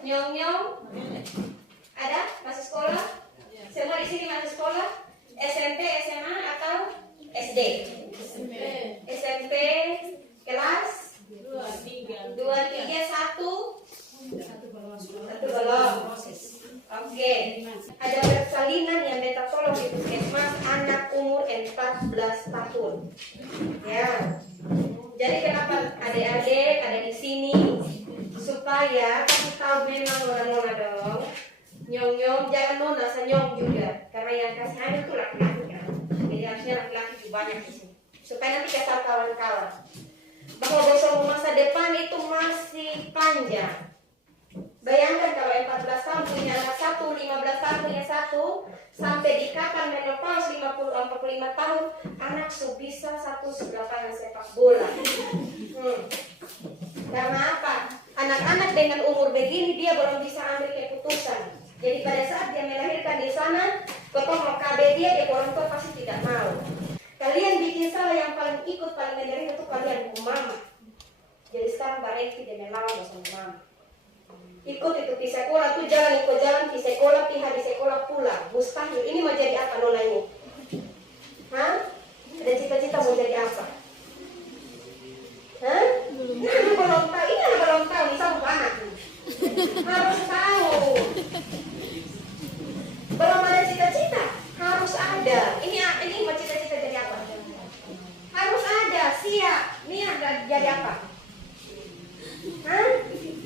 Nyong-nyong? Ada? Masih sekolah? Semua di sini masih sekolah? SMP, SMA atau SD? SMP kelas 2, 3, 1 belum. Oke. Ada persalinan yang beta tolong di puskesmas anak umur 14 tahun. Ya. Jadi kenapa adik-adik ada di sini? Supaya kamu tahu memang nona-nona dong. Nyong-nyong jangan nona, senyong juga. Karena yang kasih hadiah itu laki-laki kan. Jadi harusnya laki-laki juga banyak di sini. Supaya nanti kasih tahu kawan-kawan bahwa gosong masa depan itu masih panjang. Bayangkan kalau 14 tahun punya anak satu, 15 tahun punya satu, sampai di kapan menopause 45 tahun, anak bisa satu lapangan sepak bola. Karena apa? Anak-anak dengan umur begini dia belum bisa ambil keputusan. Jadi pada saat dia melahirkan di sana, potong mau KB dia orang tua pasti tidak mau. Kalian bikin salah yang paling menderita itu kalian mama. Jadi sekarang Bareki dia melawan sama mama. Ikut itu di sekolah tuh jalan ikut jalan di sekolah pihak di sekolah pulang. Mustahil. Ini mau jadi apa nona ini? Hah? Ada cita-cita mau jadi apa? Hah? Ini anak belum tahu. Ini anak belum tahu. Ini sama anak. Harus tahu. Belum ada cita-cita. Harus ada. Ini mau cita-cita jadi apa? Harus ada. Siap. Niat jadi apa? Hah?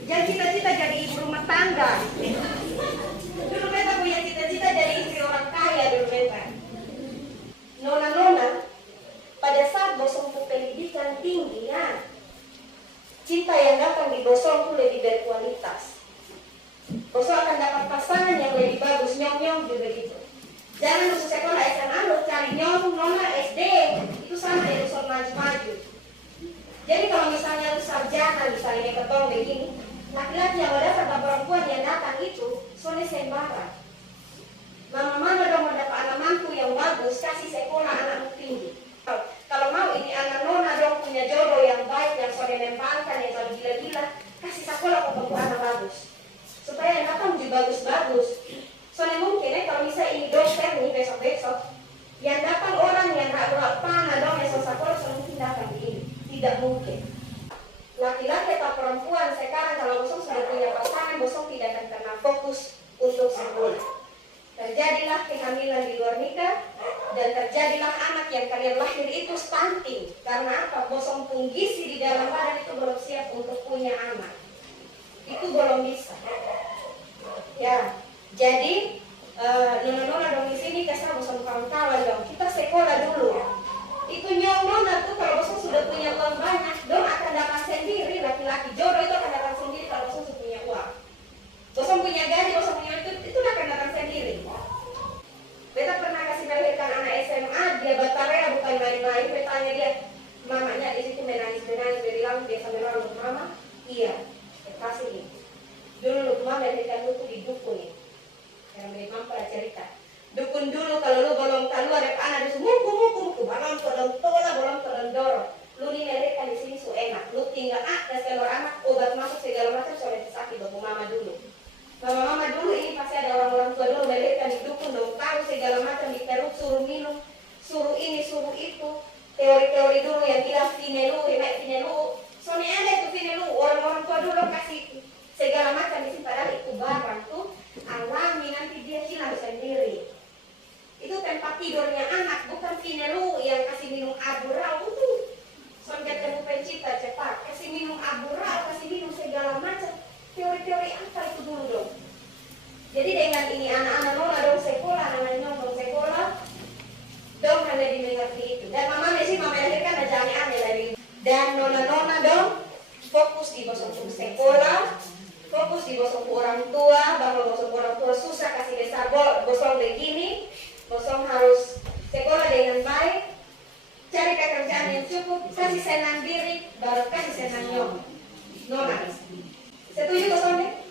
Jangan cita-cita jadi ibu rumah tangga. Dulu beta punya cita-cita jadi istri orang kaya dulu beta. Nona-nona, pada saat bosong pendidikan tinggi ya, cinta yang datang di bosong itu lebih berkualitas. Bosong akan dapat pasangan yang lebih bagus, nyong-nyong juga gitu. Jangan usah sekolah SMA lu cari nyong, nona SD, itu sama ya usah maju-maju. Jadi kalau misalnya lu sarjana, misalnya ketong begini, laki-laki yang mau datang ke perempuan yang datang itu soalnya sembara. Mama-mama dong mau dapat anak mantu yang bagus, kasih sekolah anakmu tinggi. Kalau mau ini anak nona dong punya jodoh yang baik, yang soalnya membankan, yang kalau gila-gila, kasih sekolah untuk anak bagus. Supaya yang datang juga bagus-bagus. Soalnya mungkin kalau misalnya ini dokter nih besok-besok, yang datang orang yang gak berapa dong yang sekolah soalnya mungkin datang begini. Tidak mungkin. Laki-laki atau perempuan sekarang kalau bosong sudah punya pasangan, bosong tidak akan pernah fokus untuk sekolah. Terjadilah kehamilan di luar nikah dan terjadilah anak yang kalian lahir itu stunting. Karena apa? Bosong pun gizi di dalam badan itu belum siap untuk punya anak. Itu belum bisa. Ya, jadi nona-nona dong di sini kasih bosong kawan-kawan dong. Kita sekolah dulu. Itu nyong-nona tuh kalau bosong sudah punya uang banyak, dong akan dapat sendiri laki-laki jodoh itu akan datang sendiri kalau bosong sudah punya uang. Bosong punya gaji, bosong punya itu akan datang sendiri. Beta pernah kasih melahirkan anak SMA, dia batalnya bukan main-main. Beta tanya dia, mamanya di situ menangis-menangis, dia bilang dia sambil bilang mama, iya, kasih nih. Dulu mama melahirkan lu tuh di dukun nih, yang beri mampu cerita. Dukun dulu kalau lu belum tahu ada anak di sini muku balon tolong tola balon tolong dorong. Lu nih melahirkan di sini su enak. Lu tinggal kasih telur anak obat masuk segala macam soalnya sakit bapak mama dulu. Mama dulu ini pasti ada orang-orang tua dulu melahirkan di dukun dong tahu segala macam di perut suruh minum, suruh ini suruh itu. Teori-teori dulu yang bilang finelu. Soalnya ada itu finelu orang-orang tua dulu kasih segala macam di sini padahal itu barang tuh alami nanti dia hilang sendiri. Itu tempat tidurnya anak, bukan finelu yang kasih minum aburau itu. Soalnya ketemu pencipta cepat, kasih minum aburau, kasih minum segala macam. Teori-teori apa itu dulu dong? Jadi dengan ini anak-anak nona dong sekolah, anak-anak dong sekolah, dong hanya dimengerti itu. Dan mama sih mama lahirkan aja aneh-aneh dari. Dan nona-nona dong fokus di bosong sekolah, fokus di bosong orang tua, bahwa bosong orang tua susah kasih besar bosong begini. Bosong harus sekolah dengan baik, cari pekerjaan yang cukup, kasih senang diri, baru kasih senang nyong. Nona, setuju bosongnya?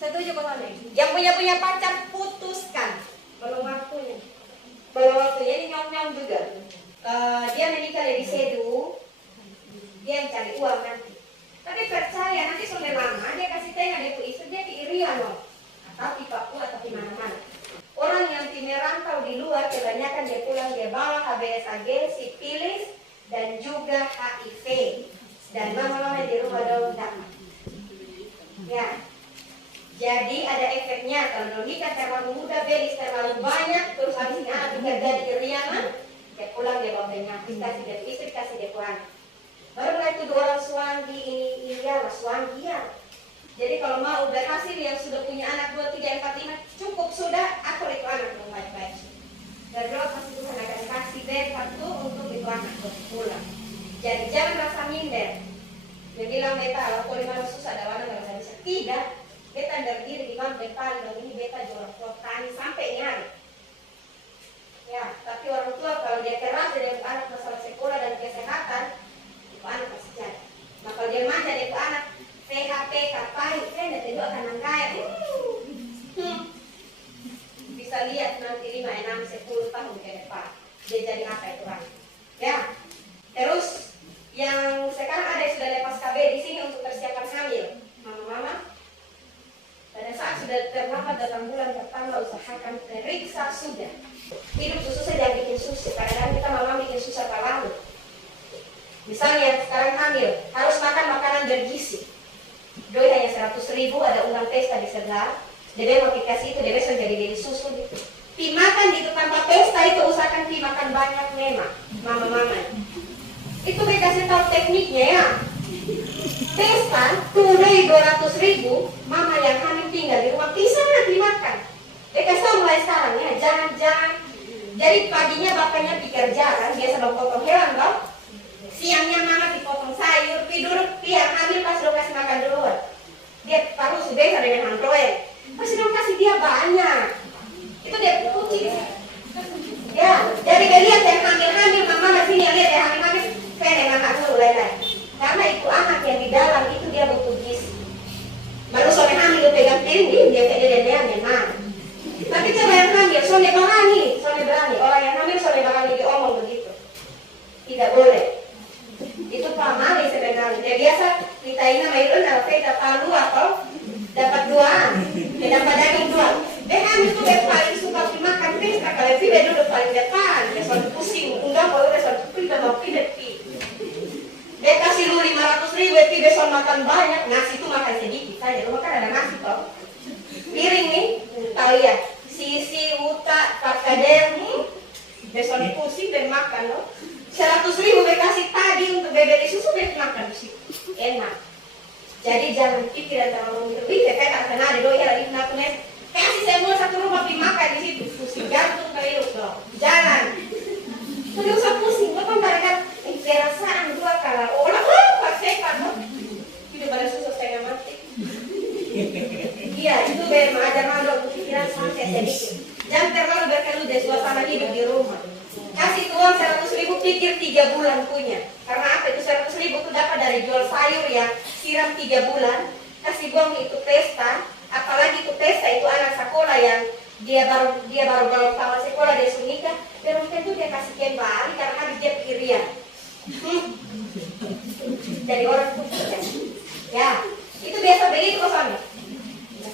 Setuju bosongnya? Yang punya pacar putuskan, belum waktunya. Ini nyong-nyong juga. Dia menikah lebih sedu, dia yang cari uang nanti. Tapi percaya nanti sudah lama dia kasih tengah dia istri dia HCG, sipilis, dan juga HIV. Dan mama-mama di rumah dong dapat. Ya, jadi ada efeknya kalau nikah terlalu muda, belis terlalu banyak, terus habis ini anak juga jadi keriangan, dia pulang dia bawa penyakit, kasih dia istri, kasih dia anak. Baru mulai tuduh orang suami ini iyalah suami ya. Jadi kalau mau berhasil yang sudah punya anak 2, 3, 4, 5 cukup sudah atur itu anak dengan baik-baik. Dan doa pasti Tuhan akan kasih berkat tuh untuk itu anak pulang. Jadi jangan rasa minder. Dia bilang beta kalau lima susah ada anak nggak bisa. Tidak. Beta berdiri di mana depan dan ini beta jual tani sampai nyari. Ya, tapi orang tua kalau dia keras dengan anak masalah sekolah dan kesehatan, itu anak pasti jadi. Nah kalau dia manja dia itu anak PHP, kapai, kan itu akan mengkaya. Bisa lihat nanti 5, 6, 10 tahun ke depan dia jadi apa itu anak. Ya, terus yang sekarang ada yang sudah lepas KB di sini untuk persiapan hamil, mama-mama. Pada saat sudah terlambat datang bulan pertama, usahakan periksa sudah. Hidup susu saja jangan bikin susu. Kadang-kadang kita mama bikin susah terlalu. Misalnya sekarang hamil, harus makan makanan bergizi. Doi hanya 100.000, ada undang pesta di sebelah. Dia mau dikasih itu, dia besok jadi susu gitu. Pi makan itu tanpa pesta itu usahakan pi makan banyak memang, mama-mama. Itu mereka kasih tahu tekniknya ya. Pesta, tunai 200.000, mama yang hamil tinggal di rumah bisa nanti makan. Mereka tahu mulai sekarang ya, jangan. Jadi paginya bapaknya bekerja kan, biasa dong potong hewan dong. Siangnya mama dipotong sayur, duduk dia hamil pas lo kasih makan duluan. Dia harus biasa dengan handroel. Pasti dong kasih dia banyak. Itu dia kunci. Ya, jadi dia lihat yang hamil mama sini yang lihat yang hamil. Kayaknya anak dulu lain-lain. Karena itu anak yang di dalam itu dia butuh gizi. Baru sore hamil dia pegang piring dia kayak dia memang. Tapi coba yang hamil sore berani. Orang yang hamil sore berani diomong begitu. Tidak boleh. Itu pamali sebenarnya. Dia biasa kita ini mailun apa kita palu atau dapat duaan. Dia dapat daging duaan. Dia hamil itu dia paling suka makan pesta. Kalau dia duduk paling depan, dia selalu pusing. Enggak kalau dia selalu kita mau pindah. Dia kasih lu 500.000, dia besok makan banyak, nasi itu makan sedikit saja. Lu makan ada nasi toh. Piring nih, tahu ya, sisi, utak, kader, besok pusing dan makan loh. 100.000 dia kasih tadi untuk bebek susu dia makan di situ, enak. Jadi jangan pikiran terlalu mikir, saya tak kenal di doi lagi nak tulis. Kasih semua satu rumah pergi makan di situ, pusing jantung kali lu loh. Jangan. Tidak usah pusing, bahkan mereka perasaan dua kala orang pasekan loh. Tidak pada susah saya mati. Iya, itu biar mengajar mandok pikiran santai sedikit. Jangan terlalu berkeluh dari suasana hidup di rumah. Kasih uang 100.000 pikir 3 bulan punya. Karena apa itu 100.000 itu dapat dari jual sayur yang siram 3 bulan. Kasih uang itu pesta, apalagi itu pesta itu anak sekolah yang dia baru tamat sekolah dia sunika, belum tentu dia kasih kembali karena habis dia pikirian. Jadi orang punya. Ya, itu biasa begitu kok suami.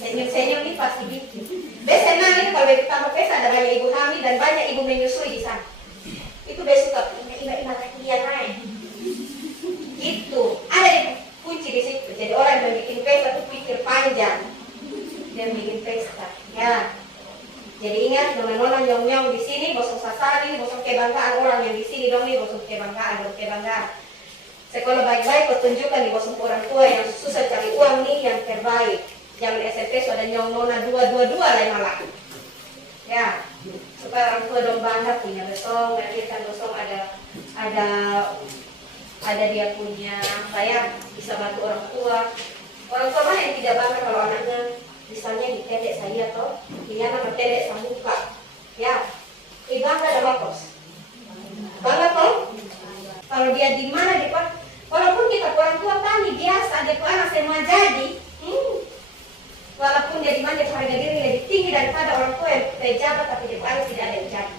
Senior ini pasti bikin. Biasanya itu kalau begitu tamat pesta ada banyak ibu hamil dan banyak ibu menyusui di sana. Itu besok iba kakian naik. Itu ada di kunci di situ. Jadi orang yang bikin pesta itu pikir panjang dan bikin pesta. Ya. Jadi ingat nona-nona nyong-nyong di sini bosok sasaran ini bosok kebanggaan orang yang di sini dong nih bosok kebanggaan. Sekolah baik-baik pertunjukan di bosok orang tua yang susah cari uang nih yang terbaik. Zaman SMP sudah nyong nona 222 lah malah. Ya, supaya orang tua dong bangga punya besok, nanti kan besok ada dia punya saya bisa bantu orang tua. Orang tua mana yang tidak bangga kalau anaknya misalnya ditedek saya atau dia nama tedek samuka. Ya, bangga ada bakos. Bangga toh? Kalau dia di mana di walaupun kita orang tua tani biasa, dia anak semua jadi. Walaupun dia di mana harga diri lebih tinggi daripada orang tua yang pejabat tapi dia anak tidak ada yang jadi.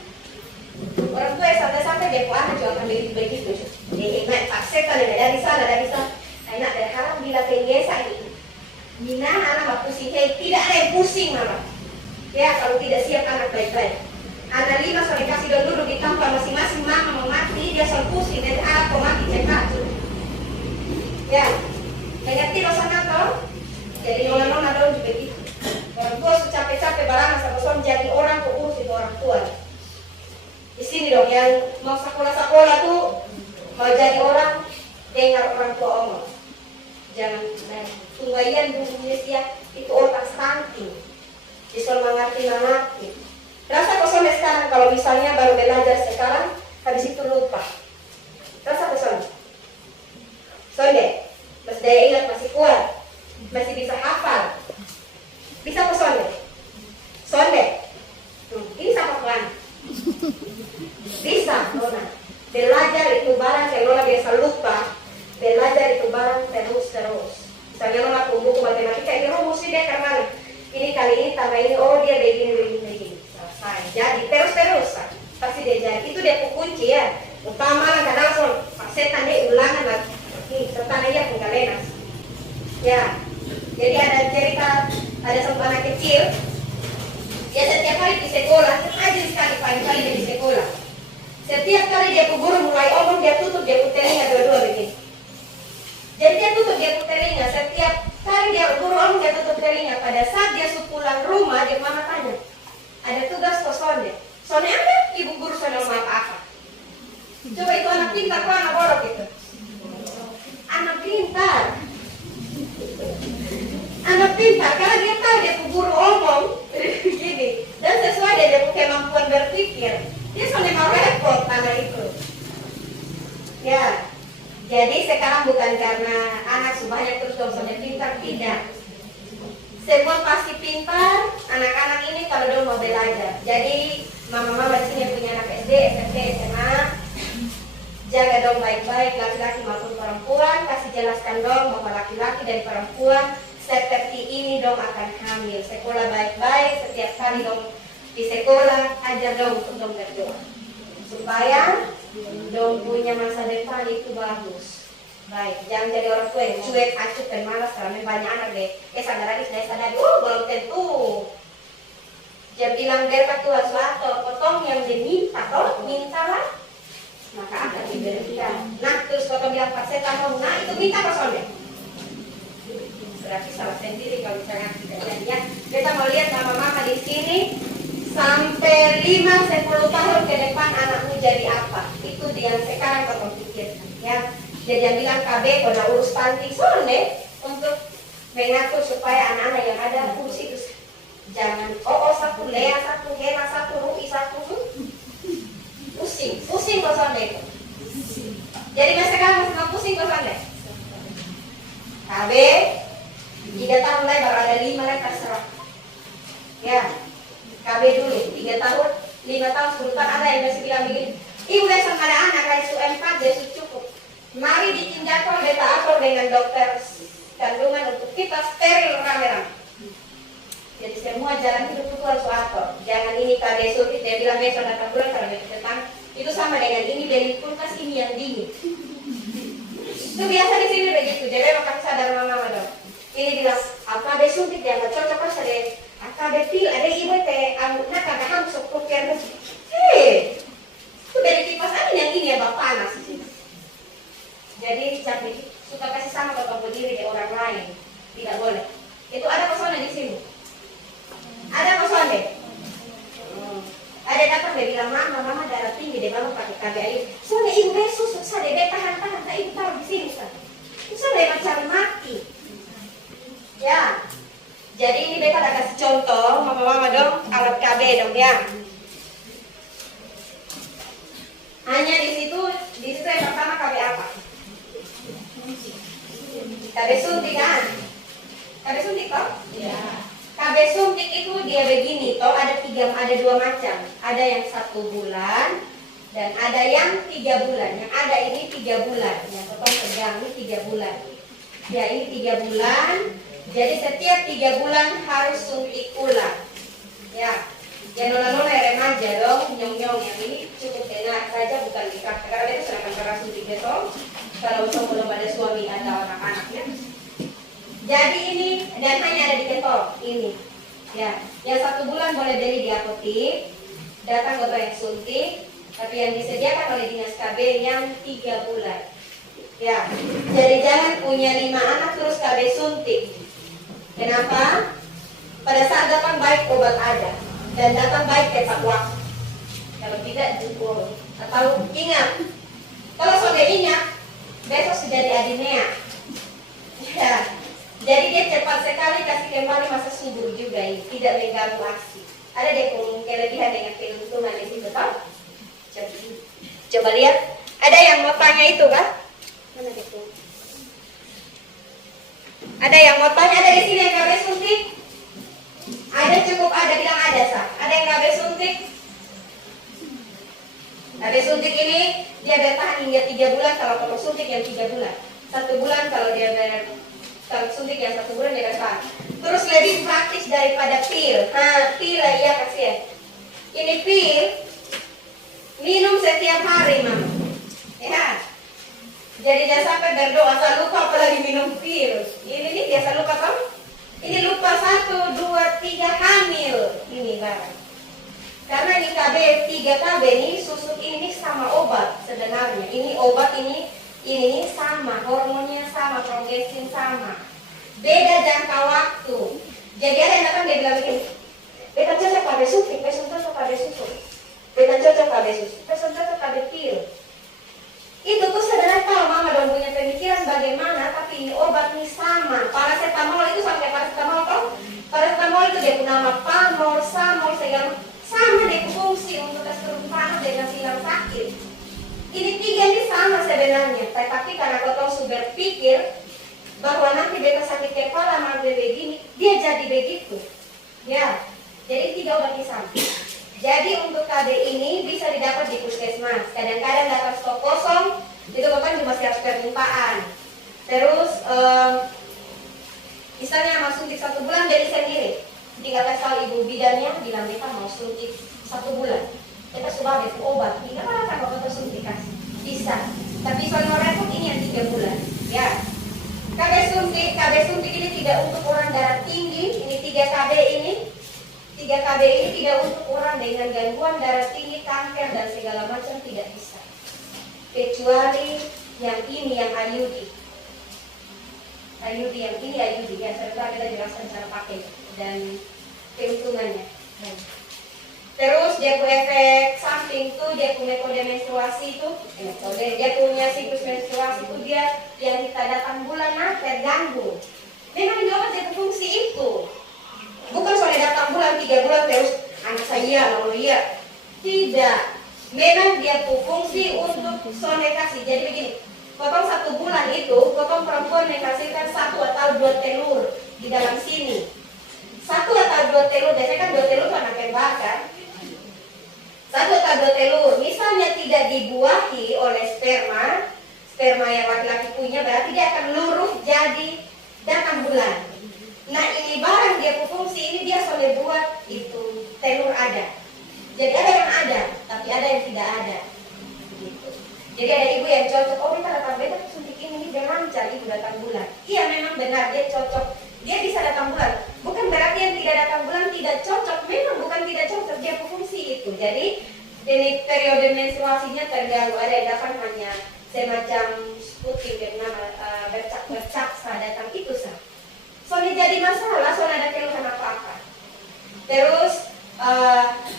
Orang tua yang sampai-sampai dia anak juga akan begitu. Dia paksakan dari sana. Anak berharap bila penggesa itu. Mina anak pusing, tidak ada yang pusing malah. Ya kalau tidak siap anak baik-baik. Anak 5 sudah dikasih duduk di tempat masing-masing, mama mau mati, dia sudah pusing, dan aku mati cekak. Ya, mengerti rasanya toh? Jadi nona-nona dong juga gitu. Orang tua sudah capek-capek barang sama jadi orang urus itu orang tua. Di sini dong yang mau sekolah-sekolah tuh mau jadi orang dengar orang tua omong. Jangan tunggayan dulu ya itu otak stunting. Disuruh mengerti. Rasa kosong sekarang kalau misalnya baru belajar sekarang habis itu lupa. Rasa kosong. Sonde, masih daya ingat masih kuat, masih bisa hafal. Bisa kosong deh. Sonde. Ini sama pelan. Bisa, Nona. Belajar itu barang yang Nona biasa lupa. Belajar itu barang terus. Misalnya Nona buku matematika, ini rumus dia karena ini kali ini tambah ini, oh dia begini. Selesai. Jadi terus. Pasti dia jadi. Itu dia kunci ya. Utama lah kadang langsung setan dia ulangan lah. Ini serta aja penggalenas. Ya. Jadi ada cerita, ada seorang anak kecil. Dia setiap hari di sekolah, rajin sekali pagi-pagi dia di sekolah. Setiap kali dia ke guru mulai omong, dia tutup dia telinga dua-dua begini. Jadi dia tutup dia telinga. Setiap kali dia guru omong dia tutup telinga. Pada saat dia pulang rumah, dia mama tanya, ada tugas kok Sonde? Sonde ada? Ibu guru Sonde mau apa? Coba itu anak pintar, kok anak bodoh gitu? Anak pintar, karena dia tahu dia guru omong gini. Dan sesuai dia punya kemampuan berpikir, dia Sonde mau repot anak itu. Ya, jadi sekarang bukan karena anak sebanyak terus Sonde pintar, tidak. Semua pasti pintar, anak-anak ini kalau dong mau belajar. Jadi mama-mama di sini punya anak SD, SMP, SMA, jaga dong baik-baik laki-laki maupun perempuan, kasih jelaskan dong bahwa laki-laki dan perempuan seperti ini dong akan hamil. Sekolah baik-baik, setiap kali dong di sekolah ajar dong untuk dong berdoa supaya dong punya masa depan itu bagus. Baik, jangan jadi orang tua yang cuek, acuh, dan malas karena banyak anak deh. Sadari, belum tentu. Jangan bilang berkat Tuhan suatu, potong yang diminta, mintalah, maka akan diberikan. Nah, terus kalau bilang Pak Setan, nah itu minta kosongnya. Berarti salah sendiri kalau misalnya tidak jadi ya. Kita mau lihat mama-mama di sini sampai 5-10 tahun ke depan anakmu jadi apa? Itu yang sekarang kau pikirkan ya. Jadi yang bilang KB kalau urus stunting Sonde untuk mengatur supaya anak-anak yang ada urus itu jangan satu, Lea satu, Hena satu, Rupi satu, pusing kau Sonde itu. Jadi masa kamu mau pusing kau Sonde. KB 3 tahun lagi baru ada 5 lagi terserah. Ya, KB dulu 3 tahun, 5 tahun, 10 tahun ada yang masih bilang begini. Ibu besok ada anak kayak su 4 dia cukup. Mari ditinjau beta atur dengan dokter kandungan untuk kita steril rame-rame. Jadi semua jalan hidup itu harus atur. Jangan ini KB surti dia bilang besok datang bulan kalau besok datang itu sama dengan ini beli kulkas ini yang dingin. Itu biasa di sini begitu. Jadi makan sadar mama dong. Ini bilang KB surti dia nggak cocok harus ada KB pil ada ibu teh nak kada kamu sok kuker. Itu dari kipas angin yang ini ya bak panas. Jadi jangan suka kasih sama ke diri ke orang lain, tidak boleh. Itu ada kosongnya di sini. Ada kosong deh. Ada datang dia bilang mama darah tinggi deh mama pakai KBI. Soalnya ibu besok susah deh tahan tak ibu taruh di sini kan. Susah deh macam mati. Ya. Jadi ini beta ada kasih contoh mama dong alat KB dong ya. Hanya di situ yang pertama KB apa? KB suntik kan? KB suntik toh? Iya. KB suntik itu dia begini toh ada 2 macam. Ada yang 1 bulan dan ada yang 3 bulan. Yang ada ini 3 bulan. Yang potong pegang ini 3 bulan. Ya ini 3 bulan. Jadi setiap 3 bulan harus suntik ulang. Ya. Yang nona-nona remaja dong, nyong-nyong yang ini cukup enak saja bukan nikah. Karena itu serangkan keras suntik besok. Kalau belum ada suami atau anak-anaknya. Jadi ini dan hanya ada di ketol ini. Ya, yang 1 bulan boleh beli di apotek. datang bapak yang suntik, tapi yang disediakan oleh dinas KB yang 3 bulan. Ya, jadi jangan punya 5 anak terus KB suntik. Kenapa? Pada saat datang baik obat ada, dan datang baik tepat waktu. Kalau tidak jempol. Atau ingat, kalau sudah ingat, besok sudah jadi adinea. Ya, jadi dia cepat sekali kasih kembali masa subur juga ini, tidak mengganggu aksi. Ada dia kelebihan dengan keuntungan di situ, tahu? Coba lihat, ada yang mau tanya itu kan? Mana itu? Ada yang mau tanya, ada di sini yang KB suntik? Ada, cukup ada, bilang ada sah. Ada yang KB suntik? KB suntik ini dia bertahan hingga 3 bulan kalau perlu suntik yang 3 bulan. 1 bulan kalau dia kalau suntik yang 1 bulan dia bertahan. Terus lebih praktis daripada pil. Pil ya kasih ya. Ini pil minum setiap hari, Mama. Ya. Jadi jangan sampai berdoa, saya lupa apalagi minum pil. Ini nih biasa lupa kan? Ini lupa 1, 2, 3 hamil. Ini barang. Karena ini KB 3 KB ini susut ini sama obat sebenarnya. Ini obat ini sama, hormonnya sama, progestin sama. Beda jangka waktu. Jadi ada yang datang dia bilang begini, beta cocok KB suntik, besok cocok KB susu. Beta cocok KB susu, besok cocok KB pil. Itu tuh sebenarnya kalau Mama dong punya pemikiran bagaimana, tapi ini obat ini sama. Paracetamol itu sampai paracetamol toh? Paracetamol itu dia punya nama pamol, samol, segala sama deh fungsi untuk keserumpaan dan hilang sakit. Ini 3 ini sama sebenarnya, tapi karena kau sudah pikir bahwa nanti beta sakit kepala malah begini, dia jadi begitu. Ya, jadi 3 obat ini sama. Jadi untuk KB ini bisa didapat di puskesmas. Kadang-kadang dapat stok kosong, itu Bapak cuma siap permintaan. Terus misalnya mau suntik 1 bulan beli sendiri. Jika kasih tahu ibu bidannya bilang kita mau suntik 1 bulan. Kita sudah beli obat. Ini kan akan Bapak suntik kasih. Bisa. Tapi soal repot ini yang 3 bulan. Ya. KB suntik ini tidak untuk orang darah tinggi. Ini 3 KB ini. 3 KB ini tidak untuk orang dengan gangguan darah tinggi, kanker dan segala macam, tidak bisa. Kecuali yang ini yang IUD. IUD yang ini IUD ya, serta kita jelaskan cara pakai dan keuntungannya. Terus dia punya efek samping tuh, dia punya kode menstruasi itu, dia punya siklus menstruasi itu dia yang kita datang bulan terganggu. Memang juga dia fungsi itu. Bukan soalnya datang bulan 3 bulan terus anak saya lalu iya. Tidak. Memang dia fungsi untuk sonekasi. Jadi begini, potong 1 bulan itu, potong perempuan menghasilkan 1 atau 2 telur di dalam sini. 1 atau 2 telur, biasanya kan 2 telur itu anak kembar kan? 1 atau 2 telur, misalnya tidak dibuahi oleh sperma yang laki-laki punya, berarti dia akan luruh jadi datang bulan. Nah ini barang dia fungsi ini dia soleh buat itu telur ada. Jadi ada yang ada, tapi ada yang tidak ada. Gitu. Jadi ada ibu yang cocok, oh kita datang beta suntik ini dia lancar ibu datang bulan. Iya memang benar dia cocok, dia bisa datang bulan. Bukan berarti yang tidak datang bulan tidak cocok, memang bukan tidak cocok dia fungsi itu. Jadi ini periode menstruasinya terganggu, ada yang datang hanya semacam putih bernama bercak datang itu sah. Soalnya jadi masalah, soalnya ada keluhan apa-apa. Terus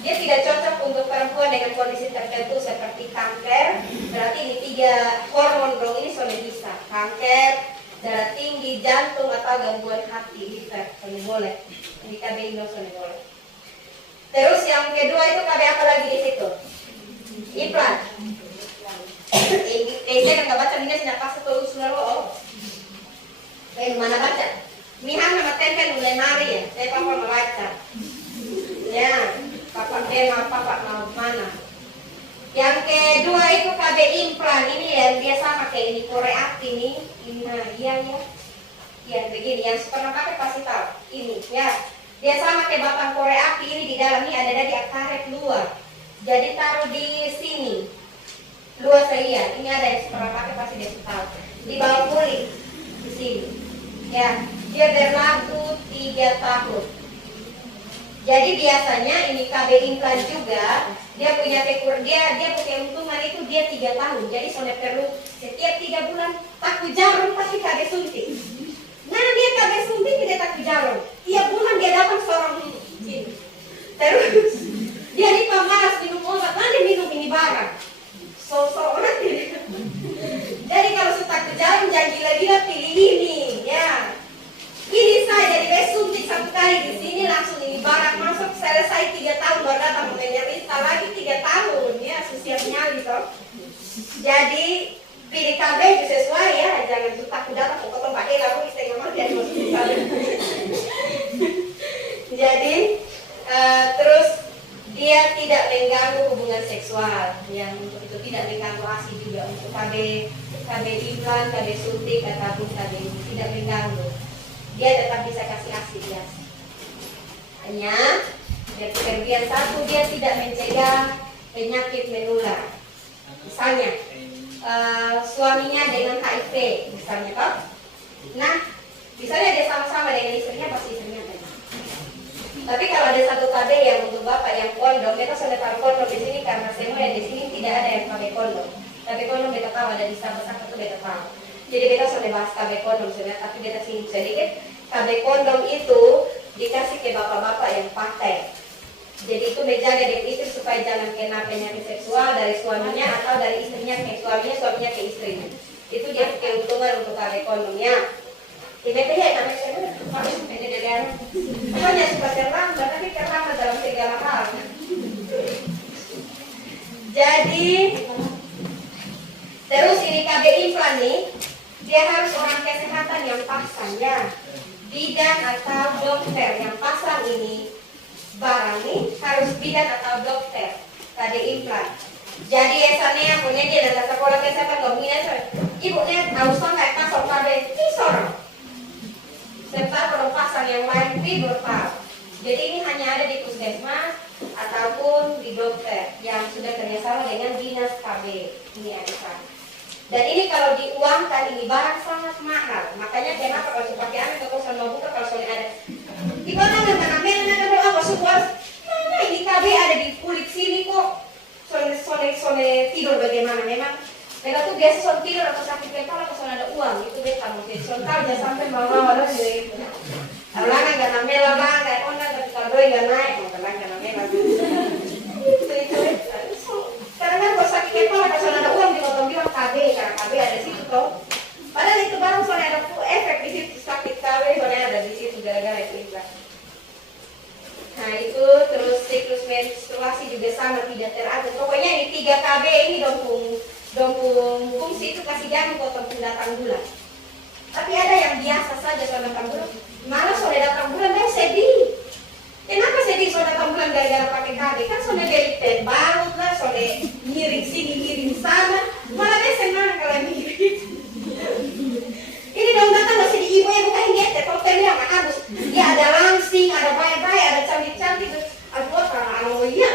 dia tidak cocok untuk perempuan dengan kondisi tertentu seperti kanker. Berarti ini 3 hormon dong ini soalnya bisa. Kanker, darah tinggi, jantung atau gangguan hati, liver, soalnya boleh. Ini KB Indo soalnya boleh. Terus yang kedua itu KB apa lagi di situ? Implan. Saya kan nggak baca ini sejak pas itu usulan lo. Mana baca? Mihan nama tempel mulai mari ya, saya papa membaca. Ya, papa tema, papa mau mana. Yang kedua itu KB implan, ini yang dia sama kayak ini Korea ini, nah iya ya. Ya begini, yang pernah pakai pasti tahu. Ini ya, dia sama kayak batang Korea api ini di dalam ini ada dari karet luar. Jadi taruh di sini. Luas saya, ini ada yang pernah pakai pasti dia tahu. Di bawah kulit di sini. Ya, dia berlaku 3 tahun. Jadi biasanya ini KB implan juga dia punya dia punya untungan itu dia 3 tahun. Jadi soalnya perlu setiap 3 bulan taku jarum pasti KB suntik. Nah dia KB suntik dia taku jarum. Tiap bulan dia dapat seorang ini. Terus dia di pamaras minum obat, nanti minum ini barang. Orang ini. Jadi kalau sudah taku jarum jangan gila-gila pilih ini, ya. Ini saya jadi suntik 1 kali di sini langsung ini barang masuk selesai 3 tahun baru datang menyerita lagi 3 tahun ya siap nyali toh. Jadi pilih KB itu sesuai ya, jangan suka datang potong pakai lalu istri mama jadi masuk KB. Jadi terus dia tidak mengganggu hubungan seksual, yang untuk itu tidak mengganggu ASI juga untuk KB implan, KB suntik ataupun KB ini tidak mengganggu. Dia tetap bisa kasih ASI biasa. Hanya kelebihan satu, dia tidak mencegah penyakit menular. Misalnya suaminya dengan HIV misalnya toh. Nah, misalnya dia sama-sama dengan istrinya pasti istrinya kena. Tapi kalau ada satu KB yang untuk bapak yang kondom, kita sudah taruh kondom di sini karena semua yang di sini tidak ada yang pakai kondom. Tapi kondom kita tahu ada di samping itu kita tahu. Jadi kita sudah bahas KB kondom sebenarnya, tapi kita singgung sedikit. KB kondom itu dikasih ke bapak-bapak yang pakai. Jadi itu menjaga dari istri supaya jangan kena penyakit seksual dari suaminya atau dari istrinya ke suaminya, suaminya ke istrinya. Itu dia keuntungan untuk KB kondomnya. Ini ya namanya saya harus menjadi hanya suka terlambat, tapi terlambat dalam segala hal. Jadi terus ini KB implan nih, dia harus orang kesehatan yang pasang ya, bidan atau dokter yang pasang ini barang nih harus bidan atau dokter KB implan. Jadi esannya punya dia dalam sekolah kesehatan dominan ibunya tahu sampai pasang KB ini sorong. Serta kalau pasang yang lain figur tahu. Jadi ini hanya ada di puskesmas ataupun di dokter yang sudah kerjasama dengan dinas KB. Ini ada sana. Dan ini kalau diuangkan ini barang sangat mahal. Makanya kenapa kalau pakai anak atau sama buka kalau soalnya ada. Di mana nggak ada doa masuk was. Mana ini KB ada di kulit sini kok. Soalnya tidur bagaimana memang. Mereka tuh biasa soal tidur atau sakit kepala atau soal ada uang itu beta mungkin. Soal tahu jangan sampai bawa orang gitu. Alana nggak namela bang, kayak onda tapi kalau doi nggak naik, mau tenang nggak namela. Karena kan kalau sakit kepala kalau soal ada uang dipotong bilang KB, karena KB ada di situ toh. Padahal itu barang soalnya ada efek di situ sakit KB soalnya ada di situ gara-gara itu. Nah itu terus siklus menstruasi juga sama tidak teratur. Pokoknya ini 3 KB ini dong fungsi itu kasih jamu potong datang bulan. Tapi ada yang biasa saja soal datang bulan. Malah soal datang bulan dia sedih. Kenapa sedih soal datang bulan gara-gara pakai KB? Kan soalnya dari terbaut lah, soal miring sini miring sana. Malah dia senang kalau miring. Ini dong datang masih di ibu yang bukan dia terpotong yang habis. Ya ada langsing, ada bayi-bayi, ada cantik-cantik. Aduh karena iya.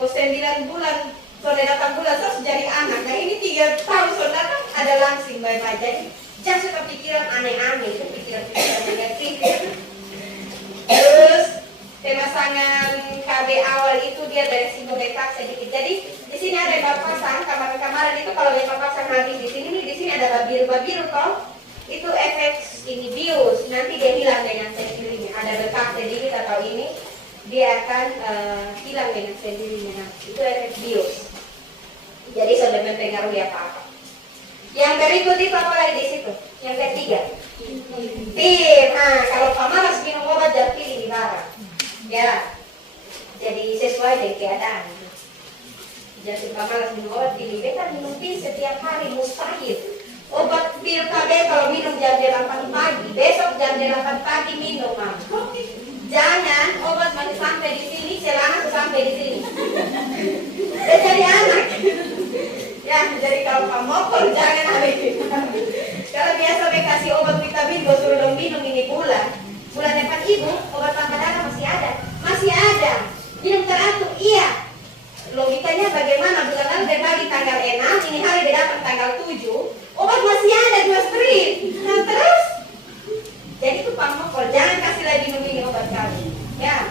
Kok 9 bulan soalnya datang bulan terus jadi anak. Nah ini 3 tahun soalnya datang ada langsing bayi-bayi. Jadi jangan suka pikiran aneh-aneh, itu pikiran-pikiran negatif. Terus pemasangan KB awal itu dia dari simbol letak sedikit. Jadi di sini ada yang pasang kamar-kamaran itu kalau yang pasang habis di sini ada babiru toh. Itu efek ini bius. Nanti dia hilang dengan sendirinya. Ada bekas sedikit atau ini dia akan hilang dengan sendirinya. Itu efek bius. Jadi sudah mempengaruhi apa-apa. Yang berikut itu apa lagi di situ? Yang ketiga, pil. Nah, kalau pamalas minum obat jangan pilih di barang. Ya, jadi sesuai dengan keadaan. Jadi pamalas minum obat pilih. Beta minum pil setiap hari mustahil. Obat pil KB kalau minum jam 8 pagi, besok jam 8 pagi minum. Jangan obat masih sampai di sini, celana sampai di sini. Dia jadi anak. Ya, jadi kalau pamokol jangan hari ini. Kalau biasa mereka kasih obat vitamin, gue suruh dong minum ini bulan depan ibu, obat tambah darah masih ada. Minum teratur, iya. Logikanya bagaimana? Bulan lalu berbagi tanggal 6, ini hari dia dapat tanggal 7, obat masih ada 2 strip. Nah terus, jadi itu pamokol, jangan kasih lagi minum ini obat kali. Ya.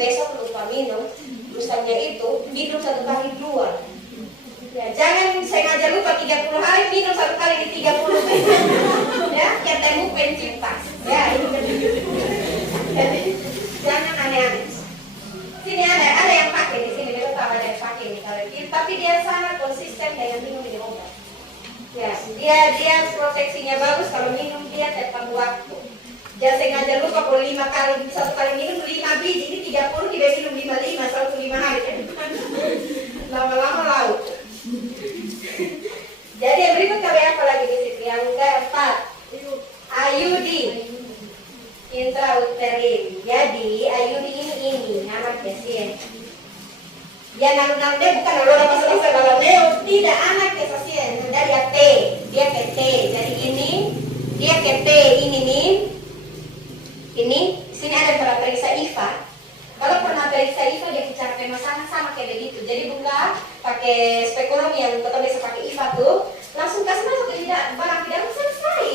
besok lupa minum, lusanya itu minum 1 kali 2. Ya, jangan sengaja lupa 30 hari minum 1 kali di 30. Ya, ketemu pencipta. Ya, ini jadi jangan aneh-aneh. Sini ada yang pakai di sini, kita tahu ada yang pakai nih kalau ini, tapi dia sangat konsisten dengan minum ini obat. Ya, dia proteksinya bagus kalau minum dia tepat waktu. Jangan sengaja lupa kalau 5 kali 1 kali minum 5 biji, ini 30 dia minum 5 satu 5 hari kan. Lama-lama laut. Jadi yang berikut kami apa lagi di situ? Yang keempat, IUD, intrauterin. Jadi IUD ini anaknya sih. Ya nalu-nalu dia bukan nalu pasal-pasal kalau neo, tidak anaknya sih. Dari T, dia ke T. Jadi ini dia ke T ini nih. Ini sini ada pernah periksa IVA. Kalau pernah periksa IVA dia bicara pemasangan sama kayak begitu. Jadi buka pakai spekulum yang tetap bisa pakai IVA tuh, langsung kasih masuk ke barang tidak selesai.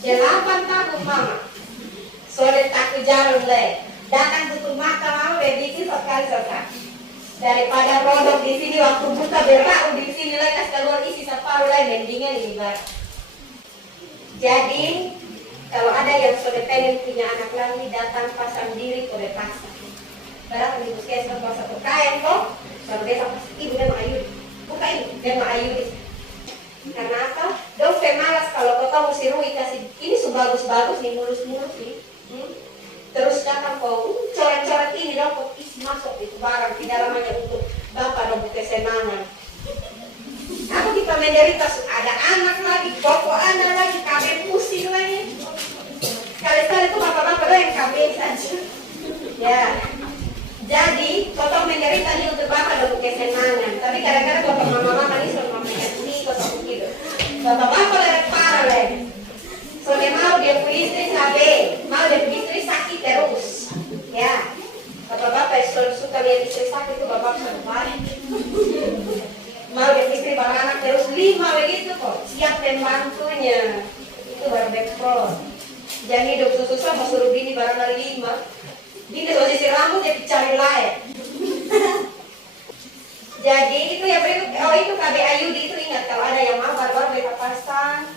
8 tahun mama. Soalnya tak jarum le. Datang tutup mata mama udah bikin sekali selesai. Daripada rodok di sini waktu buka berak di sini lagi kasih keluar isi separuh lagi mendingan ini barang. Jadi kalau ada yang sudah pengen punya anak lagi datang pasang diri kode pasang. Barang di puskesmas pasang kain kok. Kalau dia pas ibu dia mengayudi. Buka ini dia mengayudi. Karena apa? Dong malas kalau kau mesti Rui kasih ini sebagus-bagus nih mulus-mulus nih. Terus datang kau coret-coret ini dong kau isi masuk itu barang di dalamnya untuk bapak dong kesenangan. Aku kita menderita ada anak lagi, pokok anak lagi, kabin pusing lagi. Sekali-sekali itu bapak-bapak yang kabin saja. Ya. Jadi, potong menderita ini untuk bapak dong kesenangan. Tapi kadang-kadang bapak mama-mama ini suruh mamanya ini potong begitu. Bapak-bapak lewat parah lagi. Soalnya mau dia punya istri KB, mau dia punya istri sakit terus. Ya. Bapak-bapak suka lihat istri sakit itu bapak sudah balik. Mau dia istri barang anak terus 5 begitu kok. Siap membantunya. Itu baru backfront. Jadi hidup susah mau suruh bini barang 5. Bini posisi rambut dia cari lain. Jadi itu yang berikut. Oh itu KBIUD itu ingat kalau ada yang mau baru-baru mereka pasang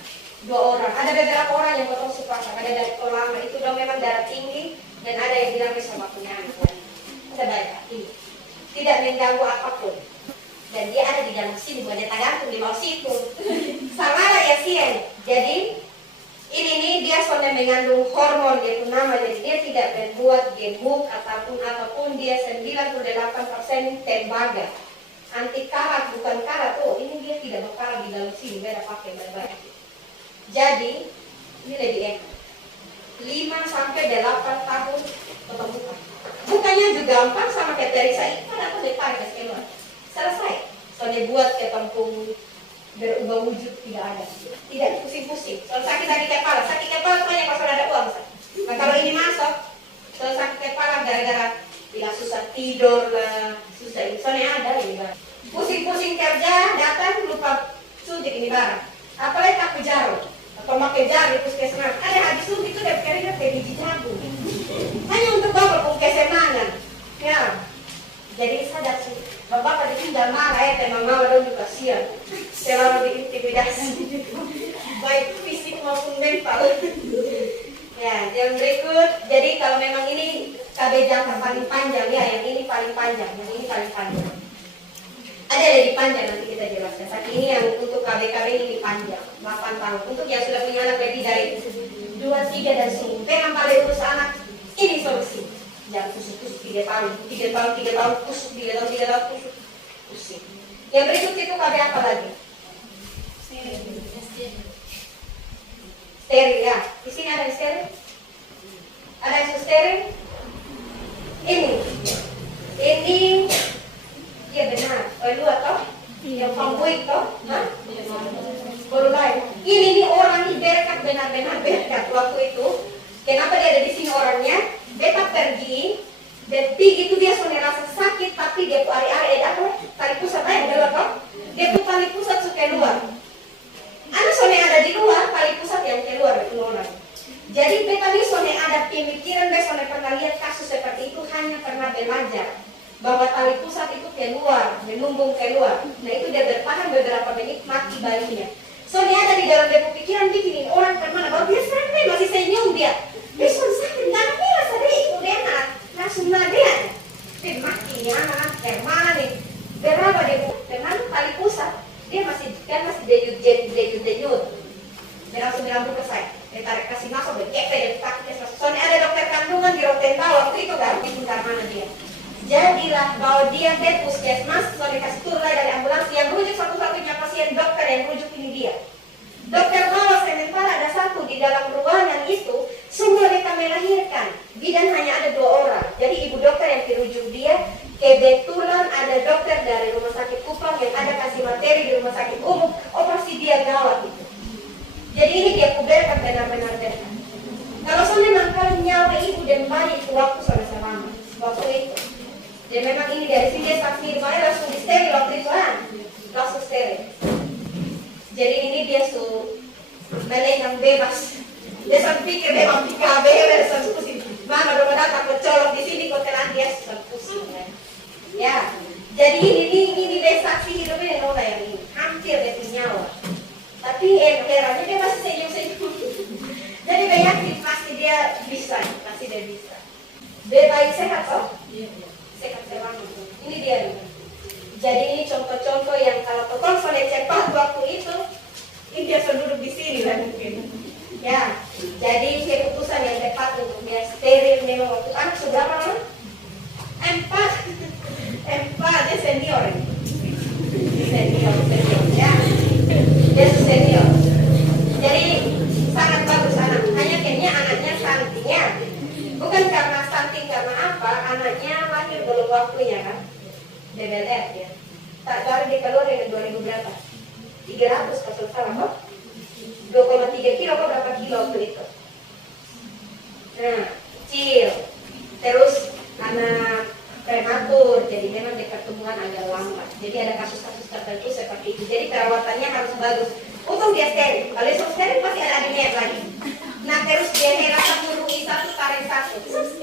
2 orang. Ada beberapa orang yang potong suka pasang. Ada dari lama itu dong memang darah tinggi dan ada yang bilang sama punya anak. Ada banyak ini. Tidak mengganggu apapun. Dan dia ada di dalam sini, bukan dia tergantung di bawah situ. Sama lah ya sih. Jadi ini nih dia soalnya mengandung hormon itu nama, jadi dia tidak membuat gemuk apapun dia 98% tembaga. Anti karat bukan karat. Oh ini dia tidak berkarat di dalam sini, beda pakai baik-baik. Jadi ini lebih enak. 5-8 tahun ketemu. Bukannya juga gampang sama kayak periksa itu ada tuh depan ke skema. Selesai. Soalnya buat ke kampung berubah wujud tidak ada. Tidak pusing-pusing. Soal sakit kepala banyak pas ada uang. Nah kalau ini masuk, soal sakit kepala gara-gara tidak susah tidur lah, susah ini. Soalnya ada ini barang. Pusing-pusing kerja, datang lupa suntik ini barang. Apalagi tak jarum atau pakai jarum di puskesmas. Ada habis suntik itu dari kerja ke biji jagung. Hanya untuk bapak pun kesenangan. Ya. Jadi sadar sih, bapak ditinggal marah ya, teman mama dong juga kasihan. Selalu diintimidasi, baik fisik maupun mental. Ya, yang berikut, jadi kalau memang ini KB jangka paling panjang ya, yang ini paling panjang, yang ini paling panjang. Ada yang lebih panjang nanti kita jelaskan. Saat ini yang untuk KB ini panjang, 8 tahun. Untuk yang sudah punya anak lebih dari 2, 3 dan sungguh, memang pada urus anak ini solusi. Jangan kusuk-kusuk 3 tahun, 3 tahun kusuk, 3 tahun kusuk, pusing. Yang berikut itu KB apa lagi? Steril ya. Di sini ada yang steril? Ada yang steril? Ini ya benar. Lu atau yang pambuik toh? Hah? Baru lain. Ini orang ini berkat benar-benar berkat waktu itu. Kenapa dia ada di sini orangnya? Beta pergi dan pergi itu dia soalnya rasa sakit tapi dia hari-hari tali pusat aja udah toh. Dia pun tali pusat suka keluar. Anak soalnya ada di luar, tali pusat yang keluar itu orang. Jadi beta ini soalnya ada pemikiran, beta soalnya pernah lihat kasus seperti itu hanya pernah pernah belajar bahwa tali pusat itu keluar, menumbung keluar. Nah itu dia bertahan beberapa menit, mati bayinya. Soalnya ada di dalam dia pikiran bikin orang kemana, bahwa dia sampai masih senyum dia. Dia sudah sakit, nggak bilang ada itu dia anak, langsung dia. Dia mati nih anak, kemana nih? Berapa dia dengan tali pusat, dia masih denyut. Dia langsung bilang ke saya, dia tarik kasih masuk, dia kepet, dia pakai masuk. Soalnya ada dokter kandungan di Rotenda waktu itu kan, di mana dia. Jadilah bahwa dia puskesmas, soalnya kasih turun dari ambulans yang rujuk satu-satunya pasien dokter yang rujuk ini dia. Dokter malah sementara ada satu di dalam ruangan itu, semua mereka melahirkan. Bidan hanya ada 2 orang. Jadi ibu dokter yang dirujuk dia, kebetulan ada dokter dari rumah sakit Kupang yang ada kasih materi di rumah sakit umum, operasi dia gawat itu. Jadi ini dia kuberkan benar-benar benar. Kalau soalnya mangkal nyawa ibu dan bayi itu waktu sama-sama waktu itu. Dan memang ini dari sini dia saksi rumahnya langsung steril waktu itu kan, langsung steril. Jadi ini dia melenggang bebas. Dia sampai pikir memang PKB dia sampai pusing. Mama udah datang kecolok di sini kotelan dia sampai pusing. Ya, jadi ini dia saksi hidupnya Nona yang ini hampir dia punya nyawa. Tapi herannya dia masih senyum-senyum. Jadi dia yakin pasti dia bisa. Dia baik sehat toh? Sehat sehat. Ini dia. Jadi ini contoh-contoh yang kalau potong soalnya cepat waktu itu, ini dia sudah duduk di sini lah mungkin. Ya, jadi keputusan yang tepat untuk dia steril memang waktu anak sudah berapa? 4 dia senior ini. Senior ya. Dia senior. Jadi sangat bagus anak. Hanya kayaknya anaknya stuntingnya. Bukan karena stunting karena apa? Anaknya lahir belum waktunya kan. DBLR ya. Tak dari dikeluarin 2000 berapa? 300 kalau salah kok. 2,3 kilo kok berapa kilo waktu itu? Nah, kecil. Terus anak prematur, jadi memang pertumbuhan agak lambat. Jadi ada kasus-kasus tertentu seperti itu. Jadi perawatannya harus bagus. Untung dia steril. Kalau dia steril pasti ada adiknya lagi. Nah terus dia merasa burui satu tarik satu.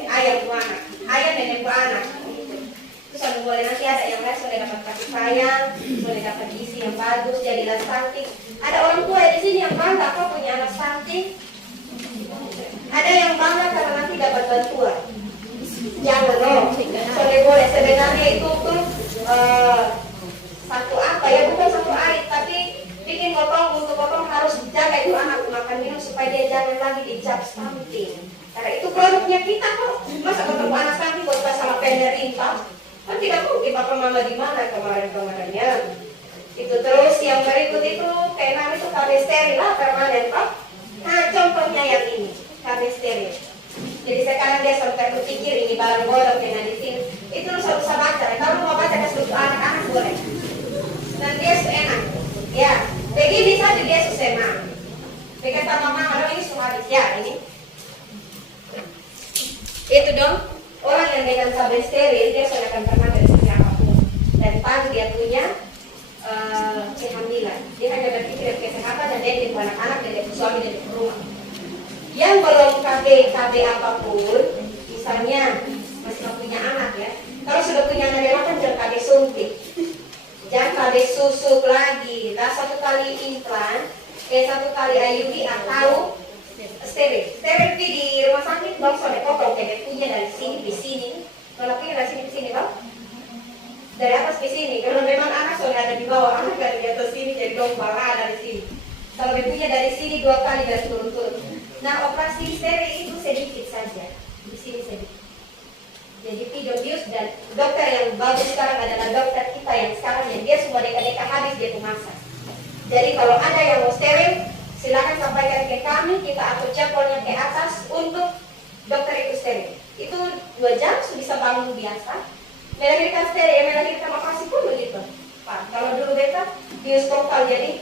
Ayah bu anak, ayah nenek bu anak. Terus kalau boleh nanti ada yang lain sudah dapat kasih sayang, sudah dapat gizi yang bagus, jadilah stunting. Ada orang tua di sini yang bangga kok punya anak stunting. Ada yang bangga karena nanti dapat bantuan. Jangan loh, boleh sebenarnya itu tuh satu apa ya, bukan satu air, tapi bikin untuk potong harus jaga itu anak makan minum supaya dia jangan lagi dicap stunting. Karena itu produknya kita kok, masa ketemu anak stunting kok kita sama pemerintah, kan tidak mungkin papa mama di mana kemarin-kemarinnya. Itu terus yang berikut itu kayak itu KB steril lah permanen pak. Nah contohnya yang ini KB steril. Jadi sekarang dia sampai berpikir ini baru bodoh dengan di sini. Itu lu bisa baca. Kalau mau baca ke seluruh anak-anak boleh. Dan dia enak. Ya, begini saja dia susah. Dekat sama mama, ini sudah habis ya ini. Itu dong. Orang yang dengan KB steril dia sudah akan pernah dari siapapun. Dan pas dia punya kehamilan. Dia hanya berpikir kesehatan dan dia di anak-anak dan dia suami dan di rumah. Yang belum KB apapun, misalnya masih punya anak ya. Kalau sudah punya anak dia kan jangan KB suntik, jangan KB susuk lagi. Lah 1 kali implan, 1 kali IUD atau steril. Steril di rumah sakit bang soalnya potong kayak punya dari sini di sini. Kalau punya dari sini di sini bang, dari atas ke sini. Kalau memang anak soalnya ada di bawah, anak dari atas sini jadi dong bawah dari sini. Kalau punya dari sini 2 kali dari turun-turun. Nah operasi steril itu sedikit saja, di sini sedikit. Jadi Pidodius dan dokter yang bagus sekarang adalah dokter kita yang sekarang yang dia semua deka-deka habis dia masa. Jadi kalau ada yang mau steril, silakan sampaikan ke kami, kita atur jadwalnya ke atas untuk dokter itu steril. Itu 2 jam sudah bisa bangun biasa. Melahirkan steril, melahirkan operasi pun begitu. Pak, kalau dulu beta bius total jadi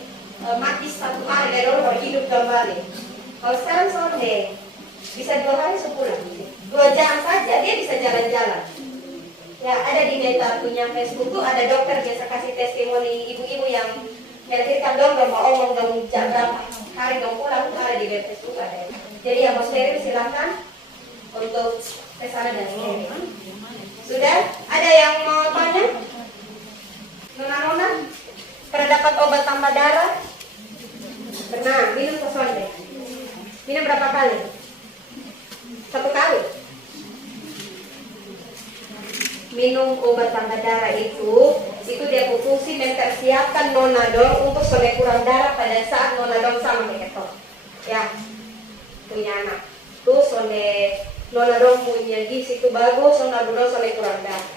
mati 1 hari dari baru hidup kembali. Kalau sekarang sore bisa 2 hari sebulan, 2 jam saja dia bisa jalan-jalan. Ya ada di beta punya Facebook tuh ada dokter biasa kasih testimoni ibu-ibu yang melahirkan dong mau omong dong jam berapa hari dong pulang tuh ada di Facebook ada. Jadi yang mau steril silakan untuk kesana dan steril. Sudah? Ada yang mau tanya? Nona-nona? Pernah dapat obat tambah darah? Pernah, minum kosong deh. Minum berapa kali? 1 kali. Minum obat tambah darah itu dia berfungsi mempersiapkan nonadol untuk sampai kurang darah pada saat nonadol sama begitu. Ya, punya anak. Tuh sonde nonadol punya gizi itu bagus, nonadol sampai kurang darah.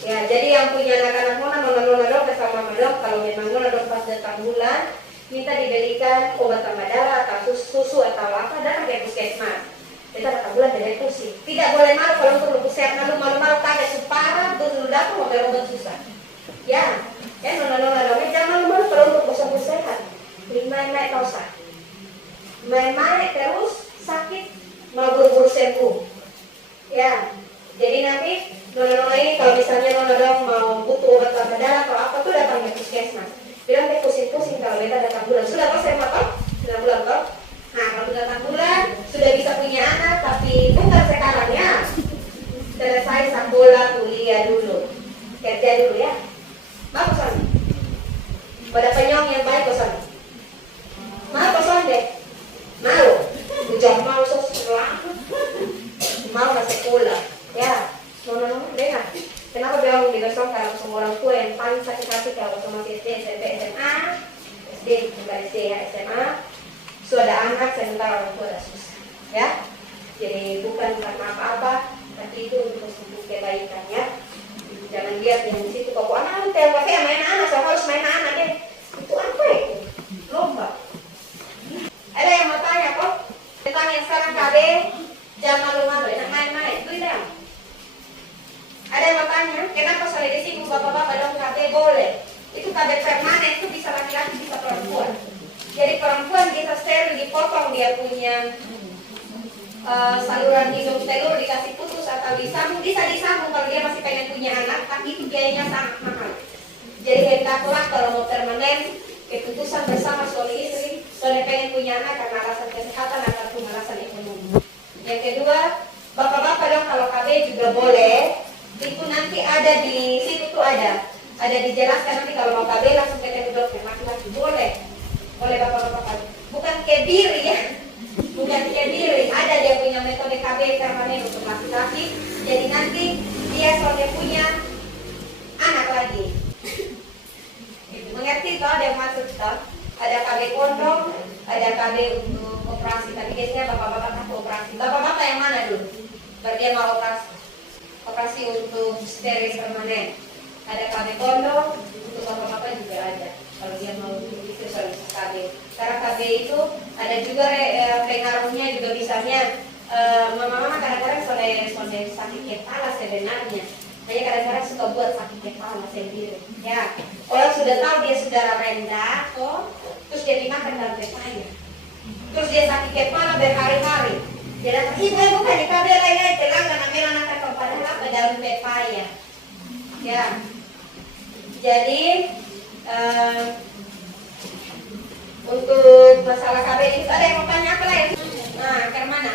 Ya, jadi yang punya anak-anak nonadol bersama madol, kalau memang nonadol pas datang bulan, minta dibelikan obat tambah darah atau susu atau apa, datang ke puskesmas. Kita datang bulan dari pusing. Tidak boleh malu kalau untuk lebih sehat, malu-malu kaget supara, dulu datang mau berobat susah. Ya, nona-nona jangan malu-malu kalau untuk bosan sehat. Main-main kau sakit. Main-main terus sakit, mau buru-buru sembuh. Ya, jadi nanti nona-nona ini kalau misalnya nona mau butuh obat tambah darah atau apa tuh datang ke puskesmas. Bilang pusing-pusing kalau kita datang bulan. Sudah kok saya potong? Sudah bulan kok? Nah, kalau sudah 6 bulan, sudah bisa punya anak, tapi bukan sekarang ya. Selesai sekolah, kuliah dulu. Kerja dulu ya. Mau kosan? Pada penyong yang baik kosan? Mau kosan deh? Mau? Ujang mau sesuatu? Mau ke sekolah? Ya. No, dengar. Kenapa bilang di besok kalau semua orang tua yang paling sakit hati kalau masih SD, SMP, SMA, SD, bukan SD ya, SMA, sudah anak sementara orang tua dah susah, ya. Jadi bukan karena apa-apa, tapi itu untuk kebaikan ya. Jangan lihat yang di situ kok anak main anak, saya harus main anak deh. Itu apa itu? Lomba. Ada yang mau tanya kok? Tentang yang sekarang KB, jangan malu-malu, enak main-main, itu tidak. Ada yang mau tanya, kenapa soal di sini bapak-bapak dong KB boleh? Itu KB permanen, itu bisa laki-laki, bisa perempuan. Jadi perempuan kita steril, dipotong dia punya saluran hidung telur, dikasih putus atau disambung, bisa disambung kalau dia masih pengen punya anak, tapi itu biayanya sangat mahal. Jadi hendaklah kalau mau permanen, keputusan bersama suami istri, soalnya pengen punya anak karena alasan kesehatan ataupun alasan ekonomi. Yang kedua, bapak-bapak dong kalau KB juga boleh, itu nanti ada di situ tuh ada dijelaskan nanti kalau mau KB langsung ketemu dokter laki-laki boleh bapak-bapak, bukan kebiri ya, bukan kebiri, ada dia punya metode KB permanen untuk laki-laki, jadi nanti dia soalnya punya anak lagi. Mengerti toh, ada yang masuk toh, ada KB kondom, ada KB untuk operasi, tapi biasanya bapak-bapak kan operasi. Bapak-bapak yang mana dulu? Baru dia mau operasi untuk steril permanen. Ada KB kondom, untuk bapak-bapak juga ada. Kalau dia mau itu soal KB. Karena KB itu ada juga pengaruhnya juga misalnya mama-mama kadang-kadang soalnya sakit kepala sebenarnya. Hanya kadang-kadang suka buat sakit kepala sendiri. Ya, orang sudah tahu dia sudah rendah, terus dia dimakan dalam pepaya. Terus dia sakit kepala berhari-hari. Dia datang, ibu bukan di KB lain-lain, telang dan ambil anak padahal apa dalam pepaya. Ya, jadi untuk masalah KB itu ada yang mau tanya apa lagi? Nah, ke mana?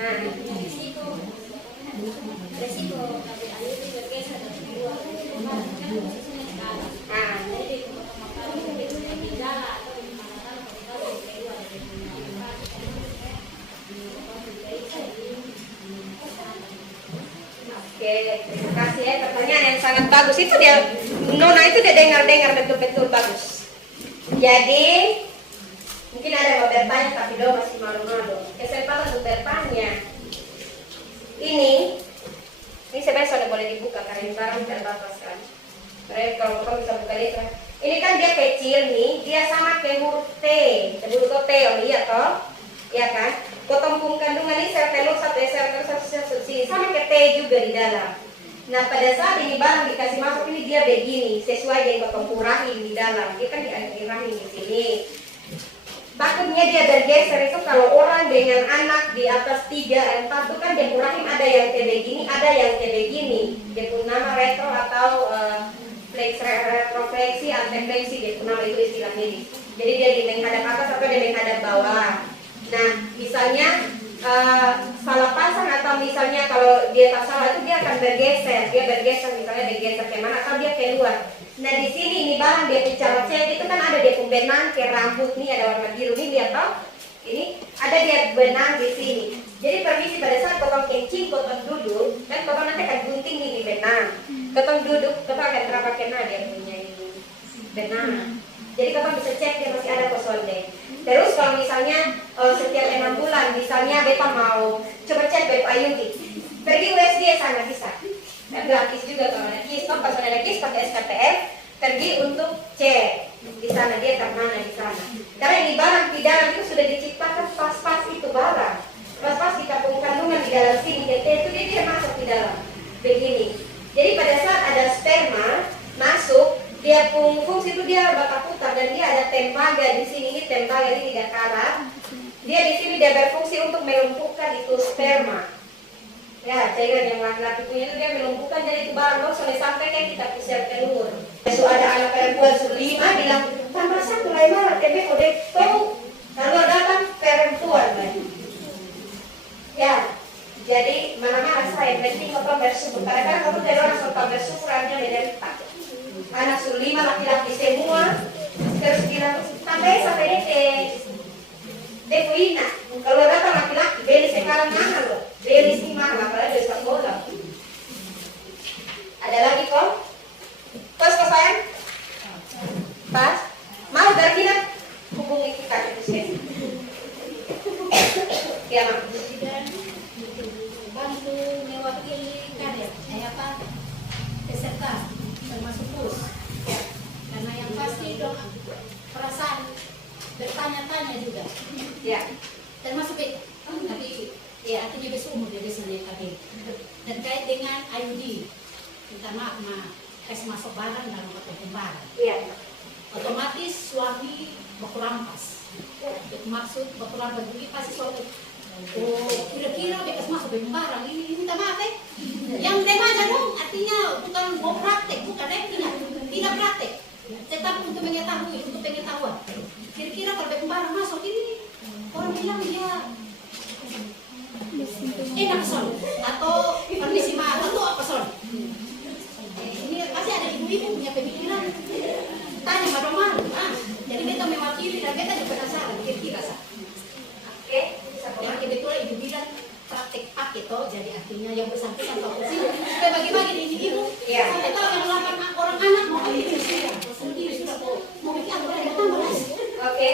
Nah, resiko Oke, terima kasih ya, pertanyaan yang sangat bagus. Itu dia, Nona itu dia dengar-dengar betul-betul bagus. Jadi, mungkin ada yang mau bertanya tapi do masih malu-malu. Kesempatan untuk bertanya. Ini sebenarnya sudah boleh dibuka karena ini barang terbatas kan. Mereka kalau kamu bisa buka lihat. Ini kan dia kecil nih, dia sama kayak huruf T. Huruf T, oh iya toh? Iya kan? Potong kandungan ini sel telur satu sel sini sama kayak T juga di dalam. Nah pada saat ini barang dikasih masuk ini dia begini sesuai dengan potong rahim di dalam. Dia kan di rahim di sini. Takutnya dia bergeser itu kalau orang dengan anak di atas 3, 4 itu kan dia rahim ada yang kayak begini, ada yang kayak begini. Dia pun nama retro atau retrofleksi, antefleksi, dia pun nama itu istilah medis. Jadi dia di menghadap atas atau dia menghadap bawah. Nah, misalnya salah pasang atau misalnya kalau dia tak salah itu dia akan bergeser misalnya bergeser ke mana atau dia keluar. Nah di sini ini barang dia bicara cewek itu kan ada dia benang ke rambut nih, ada warna biru nih, lihat toh ini ada dia benang di sini. Jadi permisi pada saat potong kencing, potong duduk dan potong nanti akan gunting nih di benang. Potong duduk, potong akan terapa kena dia punya ini benang. Jadi potong bisa cek dia masih ada kosonnya. Terus kalau misalnya setiap 6 bulan, misalnya beta mau coba cek Beb Ayuti, pergi USG sana bisa, gratis juga kalau ada kis, pas ada kis pakai SKPF, pergi untuk cek di sana dia kemana di sana. Karena ini barang pidana itu sudah diciptakan pas-pas itu barang, pas-pas kita punya kandungan di dalam sini, itu dia masuk di dalam begini. Jadi pada saat ada sperma masuk, dia fungsi itu dia bakal putar dan dia ada tembaga di sini, ini tembaga ini 3 karat. Dia di sini dia berfungsi untuk melumpuhkan itu sperma. Ya, cairan yang laki-laki punya itu dia melumpuhkan, jadi itu barang dong sampai kan kita pusat keluar. So ada anak perempuan 5 bilang tambah 1 lain malah tebe kode tahu kalau datang perempuan lagi. Ya, jadi mana-mana saya penting apa bersyukur. Kadang-kadang kamu tidak orang soal bersyukur aja menderita. Anak 5 laki-laki semua terus bilang sampai Depoina kalau datang laki-laki beli sekarang mahal loh, beli sih mahal apalagi dari sekolah. Ada lagi kok? Pas sayang? Pas? Mau berarti nak hubungi kita itu sih. Ya mak. Bantu mewakili kader, peserta termasuk bus. Ya. Karena yang pasti dong perasaan bertanya-tanya juga. Ya. Termasuk tapi ya artinya besumur dia biasanya tadi. Dan kait dengan IUD, minta maaf kasih masuk barang dalam atau barang. Iya. Otomatis suami berkurampas. Itu maksud berkurampas begini pasti suami. Oh, kira-kira bekas masuk barang ini minta maaf Yang remaja dong, artinya bukan mau praktek, bukan tidak praktek. Tetapi untuk mengetahui, untuk pengetahuan. Kira-kira kalau barang masuk ini orang bilang dia enak son atau permisi maaf atau apa son. Ini pasti ada ibu-ibu punya pemikiran. Tanya malu-malu, jadi kita mewakili dan kita juga penasaran kira-kira sah. Oke. Yang kebetulan ibu bilang praktek pakai toh, jadi artinya yang bersangkutan tahu sih supaya bagi-bagi ini ibu sampai tahu yang 8 orang anak mau ini sendiri sudah mau bikin apa yang tambah. Oke.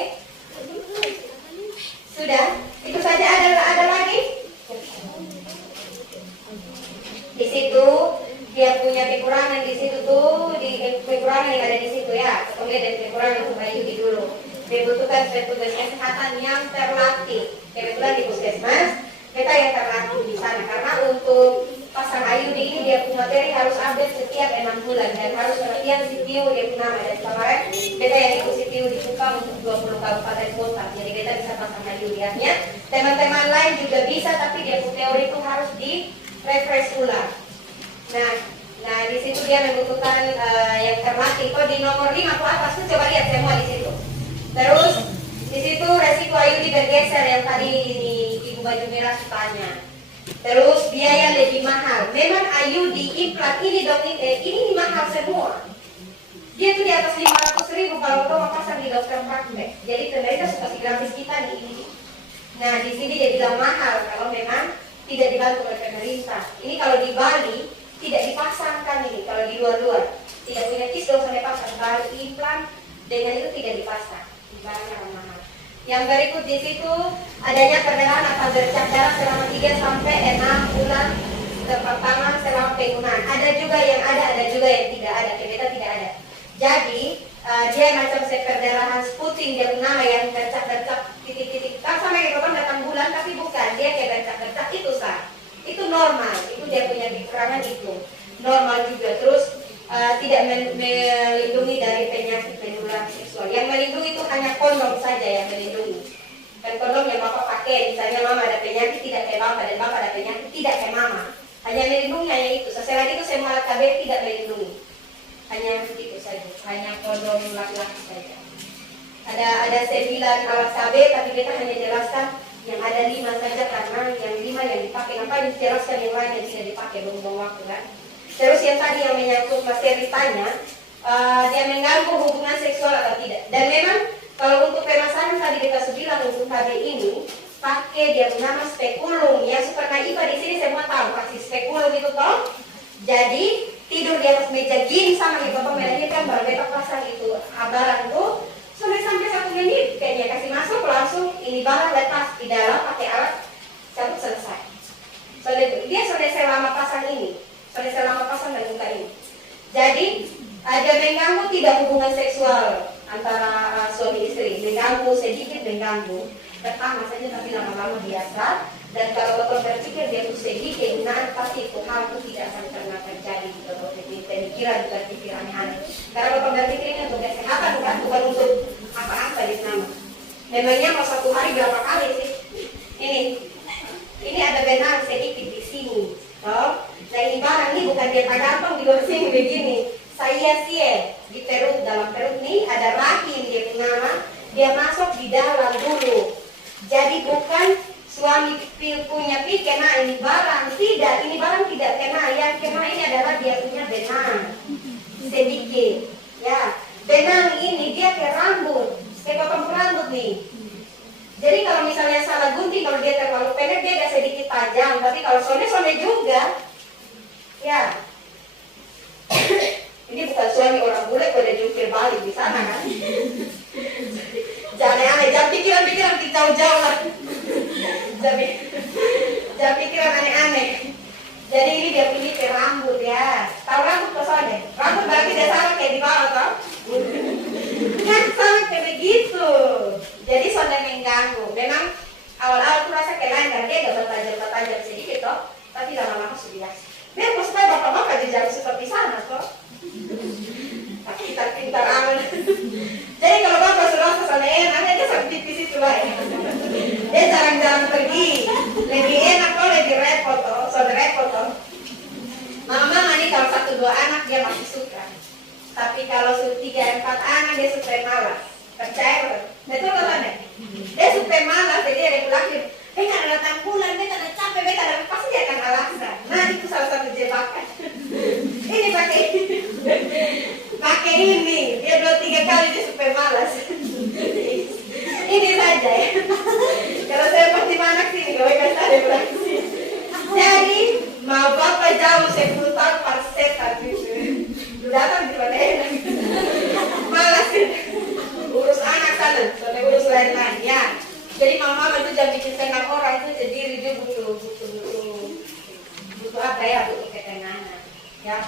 Sudah, itu saja. Ada lagi? Di situ dia punya kekurangan di situ tuh, di kekurangan yang ada di situ ya. Kemudian dari kekurangan supaya Yudi dulu. Dibutuhkan petugas kesehatan yang terlatih. Kebetulan di puskesmas kita yang terlatih di sana karena untuk pasang IUD ini dia punya materi harus update setiap 6 bulan dan harus latihan CTU dia punya nama. Dan kemarin kita yang ikut CTU dibuka untuk 20 kabupaten kota, jadi kita bisa pasang IUD. Artinya teman-teman lain juga bisa, tapi dia punya teori itu harus di refresh ulang. Nah di situ dia membutuhkan yang terlatih. Kok di nomor 5 ke atas tuh coba lihat semua di situ. Terus di situ resiko IUD bergeser yang tadi ini Ibu Baju Merah tanya. Terus biaya lebih mahal. Memang IUD implant ini ini mahal semua. Dia tuh di atas 500.000 kalau mau pasang di dokter praktek. Jadi pemerintah suka kasih gratis kita di ini. Nah di sini dia bilang mahal kalau memang tidak dibantu oleh pemerintah. Ini kalau di Bali tidak dipasangkan ini. Kalau di luar-luar tidak punya kis dong sampai pasang. Bali implant dengan itu tidak dipasang. Barang mahal. Yang berikut di situ adanya perdarahan atau bercak darah selama 3 sampai 6 bulan pertama selama penggunaan. Ada juga yang tidak ada. Kita tidak ada. Jadi dia macam perdarahan Sputnik dia nama yang bercak-bercak titik-titik. Kan sama yang orang datang bulan tapi bukan, dia kayak bercak-bercak itu sah. Itu normal. Itu dia punya kekurangan itu. Normal juga. Terus tidak melindungi dari penyakit menular seksual. Yang melindungi itu hanya kondom saja yang melindungi. Dan kondom yang bapak pakai, misalnya mama ada penyakit tidak kayak bapak dan bapak ada penyakit tidak kayak mama. Hanya melindungi hanya itu. Setelah itu semua alat KB tidak melindungi. Hanya itu saja. Hanya kondom laki-laki saja. Ada 9 alat KB tapi kita hanya jelaskan Yang ada 5 saja karena yang 5 yang dipakai. Ngapain dijelaskan yang lain yang tidak dipakai, buang waktu kan. Terus yang tadi yang menyangkut Mas Eri tanya, dia mengganggu hubungan seksual atau tidak. Dan memang kalau untuk pemasangan tadi kita sudah bilang untuk KB ini pakai dia bernama spekulum. Yang super naiva di sini semua tahu pasti spekulum itu toh. Jadi tidur di atas meja gini sama gitu toh, ini kan baru kita pasang itu barang tuh sampai 1 menit kayaknya kasih masuk langsung ini barang lepas di dalam pakai alat cabut selesai. Dia sudah selama pasang ini, sudah selama pasang dan buka ini. Jadi ada mengganggu tidak hubungan seksual antara suami istri, mengganggu sedikit mengganggu. Pertama saja tapi lama-lama biasa. Dan kalau dokter berpikir dia itu sedikit, nah pasti itu hal itu tidak akan pernah terjadi di dokter pemikiran bukan pikiran aneh. Karena dokter berpikir ini untuk kesehatan bukan untuk apa-apa di sana. Memangnya mau 1 hari berapa kali sih? Ini ada benang sedikit di sini. Oh, nah ini barang ini bukan dia gampang di luar sini begini. Saya sih di perut, dalam perut ini ada rahim dia nama, dia masuk di dalam dulu. Jadi bukan suami punya kena ini barang, tidak, ini barang tidak kena, yang kena ini adalah dia punya benang sedikit, ya. Benang ini dia ke rambut, ke potong rambut nih. Jadi kalau misalnya salah gunting, kalau dia terlalu pendek dia agak sedikit tajam, tapi kalau sonde juga, ya. Ini bukan suami orang bule, pada jungkir balik di sana kan. Jangan aneh, jangan pikiran-pikiran jauh-jauh lah. Jangan pikiran aneh-aneh. Jadi ini dia pilih ke rambut ya. Tahu rambut ke sana? Rambut berarti dia sama kayak di bawah toh? Kan sama kayak begitu. Jadi sonde mengganggu. Memang awal-awal aku rasa kayak lain karena dia agak bertajam sedikit toh. Tapi lama-lama sudah biasa. Biar maksudnya bapak-bapak di jalan seperti sana toh. Tapi kita pintar aman. Jadi kalau bapak sudah kesana enak, dia sampai di situ lah ya. Dia jarang-jarang pergi. Lebih enak kok, lebih repot toh, sudah repot toh. Mama ini kalau 1-2 anak dia masih suka. Tapi kalau 3-4 anak dia suka malas. Percaya betul kan? Dia suka malas, jadi ada belakang. Karena datang bulan, dia karena capek, dia karena pasti dia akan alasan. Nah itu salah satu jebakan. Ini pakai ini, dia 2-3 kali dia supaya malas. Ini saja ya. Kalau saya pasti anak sini, gak boleh kasih ada beraksi. Jadi mau bapak jauh 10 tahun parsetan gitu. Datang di mana enak. Malas urus anak sana, soalnya urus lain-lain ya. Jadi mama itu jangan bikin senang orang itu, jadi dia butuh apa ya, butuh ketenangan ya.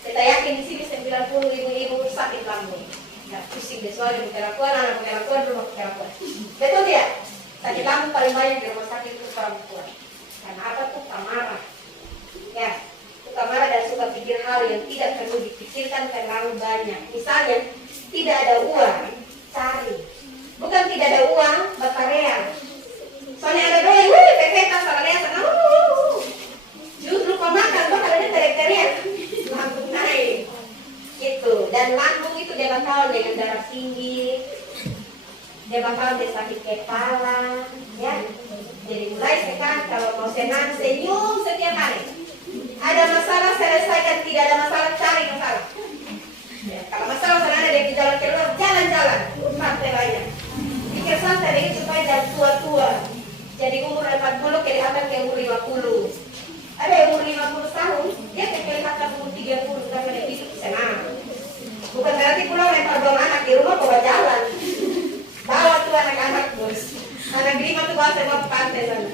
Kita yakin di sini 90.000 ibu sakit lambung. Ya, pusing deh soalnya kelakuan, anak kelakuan, rumah kelakuan. Betul ya? Sakit lambung paling banyak di rumah sakit itu perempuan. Karena apa tuh? Marah. Ya, suka marah dan suka pikir hal yang tidak perlu dipikirkan terlalu banyak. Misalnya, tidak ada uang, cari. Bukan tidak ada uang, bakarean. Soalnya ada doang, pepeta, salahnya sana. Justru kau makan, bakal ada teriak-teriak. Lambung naik. Gitu. Dan lambung itu dia bakal dengan darah tinggi. Dia bakal sakit kepala. Ya. Jadi mulai sekarang kalau mau senang, senyum setiap hari. Ada masalah, selesaikan. Tidak ada masalah, cari masalah. Ya, kalau masalah sana ada di jalan keluar, jalan-jalan. Santai aja. Pikir santai ini supaya jangan tua-tua. Jadi umur 40 kelihatan ke umur 50. Ada yang umur 50 tahun, dia kelihatan umur 30 karena dia hidup senang. Bukan berarti pulang lempar buang anak di rumah bawa jalan. Bawa tuh anak-anak bos. Anak 5 tuh bawa semua ke pantai sana.